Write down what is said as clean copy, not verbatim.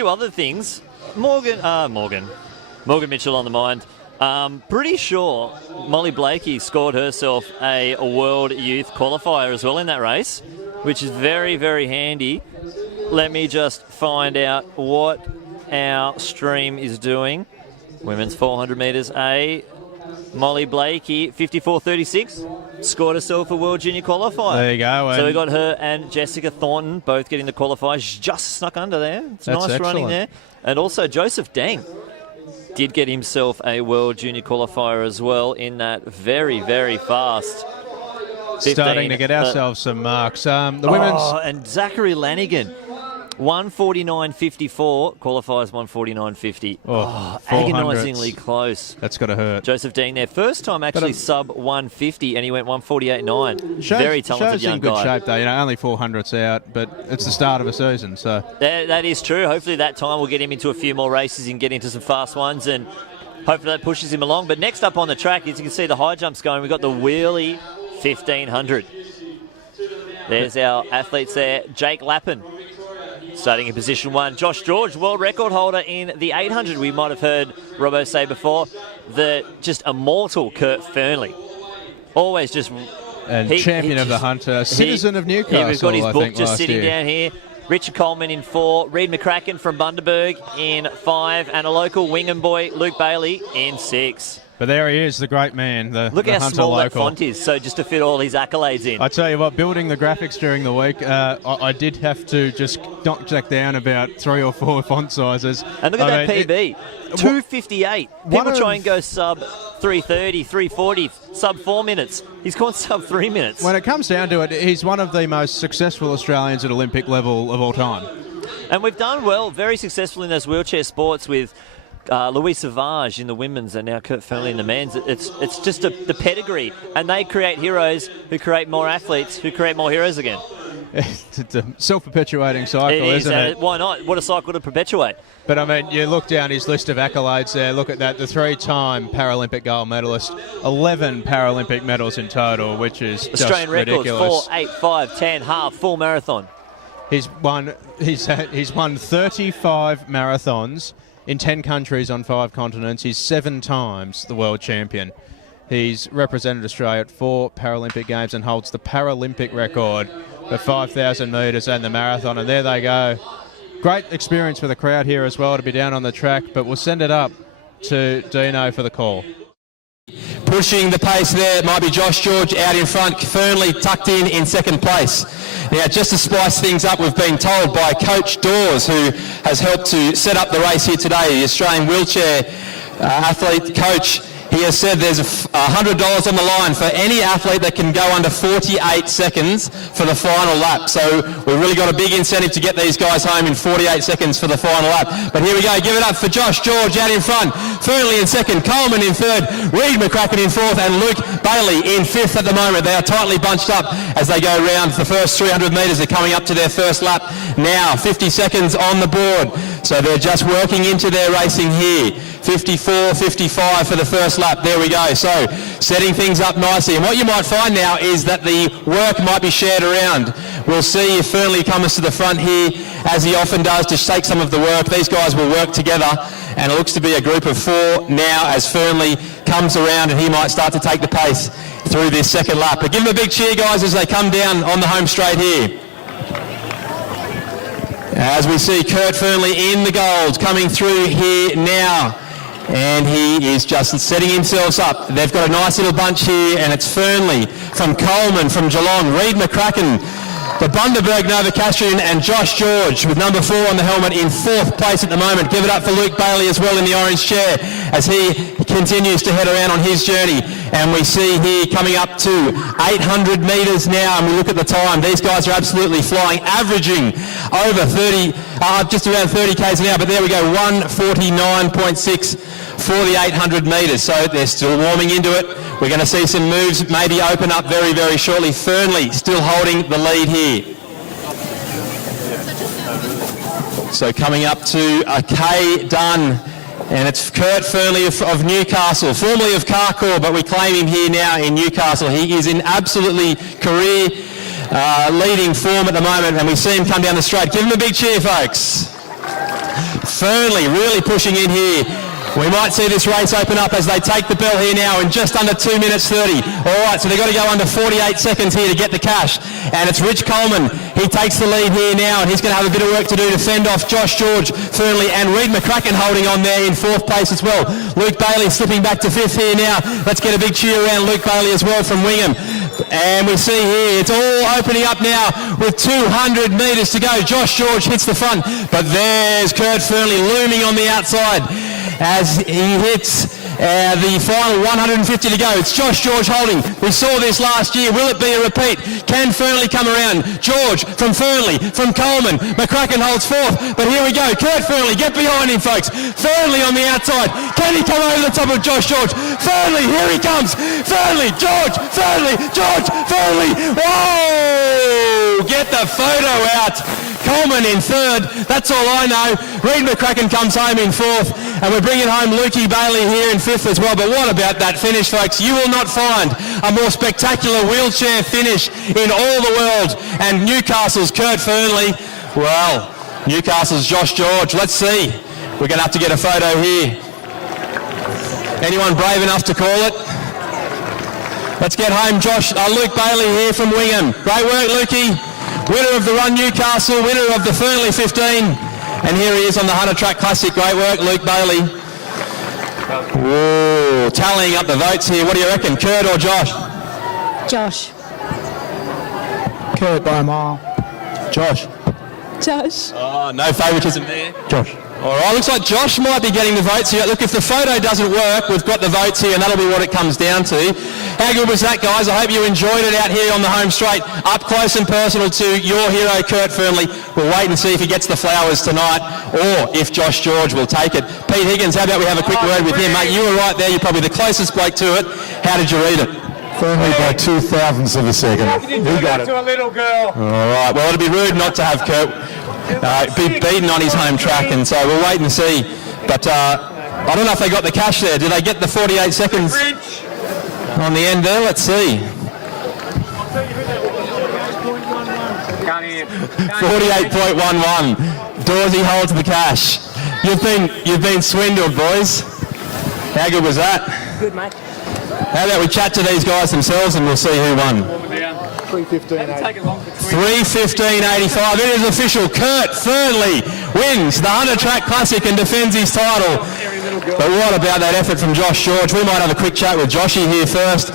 few other things. Morgan Mitchell on the mind. Pretty sure Molly Blakey scored herself a World Youth qualifier as well in that race, which is very, very handy. Let me just find out what our stream is doing. Women's 400 metres A. Molly Blakey, 54.36, scored herself a World Junior qualifier. There you go. So we got her and Jessica Thornton both getting the qualifiers. She's just snuck under there. It's nice excellent. running there. And also Joseph Deng did get himself a World Junior qualifier as well in that very, very fast 15. Starting to get ourselves some marks. The women's... and Zachary Lanigan, 149.54, qualifies 149.50. Agonisingly close. That's got to hurt. Joseph Dean there. First time actually sub 150, and he went 148.9. Very talented young guy. Shows in good shape, though. You know, only 400s out, but it's the start of a season, so... That is true. Hopefully that time will get him into a few more races and get into some fast ones, and hopefully that pushes him along. But next up on the track, as you can see the high jumps going, we've got the wheelie 1500. There's our athletes there. Jake Lappin starting in position 1. Josh George, world record holder in the 800. We might have heard Robbo say before, the just immortal Kurt Fernley. Always just... And champion of the Hunter, citizen of Newcastle, we've got his book think, just sitting down here. Richard Coleman in 4, Reed McCracken from Bundaberg in 5, and a local Wingham boy, Luke Bailey, in 6. But there he is, the great man, Look the how Hunter small local. that font is, so just to fit all his accolades in. I tell you what, building the graphics during the week, I did have to just knock Jack down about 3 or 4 font sizes. And look at that PB, 258. People try and go sub 330, 340, sub 4 minutes. He's gone sub 3 minutes. When it comes down to it, he's one of the most successful Australians at Olympic level of all time. And we've done well, very successful in those wheelchair sports with Louis Savage in the women's and now Kurt Fernley in the men's. It's just the pedigree, and they create heroes who create more athletes who create more heroes again. It's a self-perpetuating cycle, isn't it? Why not? What a cycle to perpetuate. But, I mean, you look down his list of accolades there, look at that, the 3-time Paralympic gold medalist, 11 Paralympic medals in total, which is Australian just records, ridiculous. 4, 8, 5, 10, half, full marathon. He's won 35 marathons in 10 countries on 5 continents. He's 7 times the world champion. He's represented Australia at 4 Paralympic Games and holds the Paralympic record for 5,000 metres and the marathon. And there they go. Great experience for the crowd here as well to be down on the track, but we'll send it up to Dino for the call. Pushing the pace there might be Josh George out in front. Fernley tucked in second place. Now, just to spice things up, we've been told by Coach Dawes, who has helped to set up the race here today, the Australian wheelchair athlete coach. He has said there's $100 on the line for any athlete that can go under 48 seconds for the final lap. So we've really got a big incentive to get these guys home in 48 seconds for the final lap. But here we go, give it up for Josh George out in front, Fernley in second, Coleman in third, Reed McCracken in fourth, and Luke Bailey in fifth at the moment. They are tightly bunched up as they go round the first 300 metres. They're coming up to their first lap now, 50 seconds on the board. So they're just working into their racing here. 54.55 for the first lap. There we go. So setting things up nicely. And what you might find now is that the work might be shared around. We'll see if Fernley comes to the front here, as he often does, to take some of the work. These guys will work together, and it looks to be a group of 4 now as Fernley comes around, and he might start to take the pace through this second lap. But give them a big cheer, guys, as they come down on the home straight here. As we see Kurt Fernley in the gold coming through here now. And he is just setting himself up. They've got a nice little bunch here, and it's Fernley from Coleman, from Geelong, Reed McCracken, the Bundaberg Novocastrian, and Josh George with number 4 on the helmet in 4th place at the moment. Give it up for Luke Bailey as well in the orange chair as he continues to head around on his journey. And we see here coming up to 800 metres now, and we look at the time. These guys are absolutely flying, averaging over 30, just around 30 k's an hour, but there we go, 149.6 for the 800 metres. So they're still warming into it. We're going to see some moves maybe open up very, very shortly. Fernley still holding the lead here. So coming up to Kay Dunn, and it's Kurt Fernley of Newcastle, formerly of Carcoar, but we claim him here now in Newcastle. He is in absolutely career leading form at the moment, and we see him come down the straight. Give him a big cheer, folks. Fernley really pushing in here. We might see this race open up as they take the bell here now in just under 2 minutes 30. All right, so they've got to go under 48 seconds here to get the cash. And it's Rich Coleman. He takes the lead here now, and he's going to have a bit of work to do to fend off Josh George, Fernley, and Reid McCracken holding on there in 4th place as well. Luke Bailey slipping back to 5th here now. Let's get a big cheer around Luke Bailey as well from Wingham. And we see here, it's all opening up now with 200 metres to go. Josh George hits the front, but there's Kurt Fernley looming on the outside as he hits the final 150 to go. It's Josh George holding. We saw this last year. Will it be a repeat? Can Fernley come around? George from Fernley, from Coleman. McCracken holds 4th, but here we go. Kurt Fernley, get behind him, folks. Fernley on the outside. Can he come over the top of Josh George? Fernley, here he comes. Fernley, George, Fernley, George, Fernley. Whoa! Get the photo out. Coleman in 3rd. That's all I know. Reid McCracken comes home in 4th, and we're bringing home Lukey Bailey here in 5th as well. But what about that finish, folks? You will not find a more spectacular wheelchair finish in all the world. And Newcastle's Kurt Fernley, well, Newcastle's Josh George. Let's see. We're going to have to get a photo here. Anyone brave enough to call it? Let's get home Luke Bailey here from Wingham. Great work, Lukey. Winner of the Run Newcastle, winner of the Fernley 15. And here he is on the Hunter Track Classic. Great work, Luke Bailey. Whoa, tallying up the votes here. What do you reckon, Kurt or Josh? Josh. Kurt by a mile. Josh. Josh. Oh, no favouritism there. Josh. All right, looks like Josh might be getting the votes here. Look, if the photo doesn't work, we've got the votes here, and that'll be what it comes down to. How good was that, guys? I hope you enjoyed it out here on the home straight, up close and personal to your hero, Kurt Fernley. We'll wait and see if he gets the flowers tonight, or if Josh George will take it. Pete Higgins, how about we have a quick word with him, mate? You were right there. You're probably the closest bloke to it. How did you read it? Fernley by 0.02 of a second. Who got it? To a little girl. All right, well, it'd be rude not to have Kurt be beaten on his home track, and so we'll wait and see. But I don't know if they got the cash there. Did they get the 48 seconds on the end there? Let's see. 48.11. Dawsey holds the cash. You've been swindled, boys. How good was that? Good, mate. How about we chat to these guys themselves and we'll see who won. 3:15.85. It is official. Kurt Fernley wins the Hunter Track Classic and defends his title. But what about that effort from Josh George? We might have a quick chat with Joshy here first.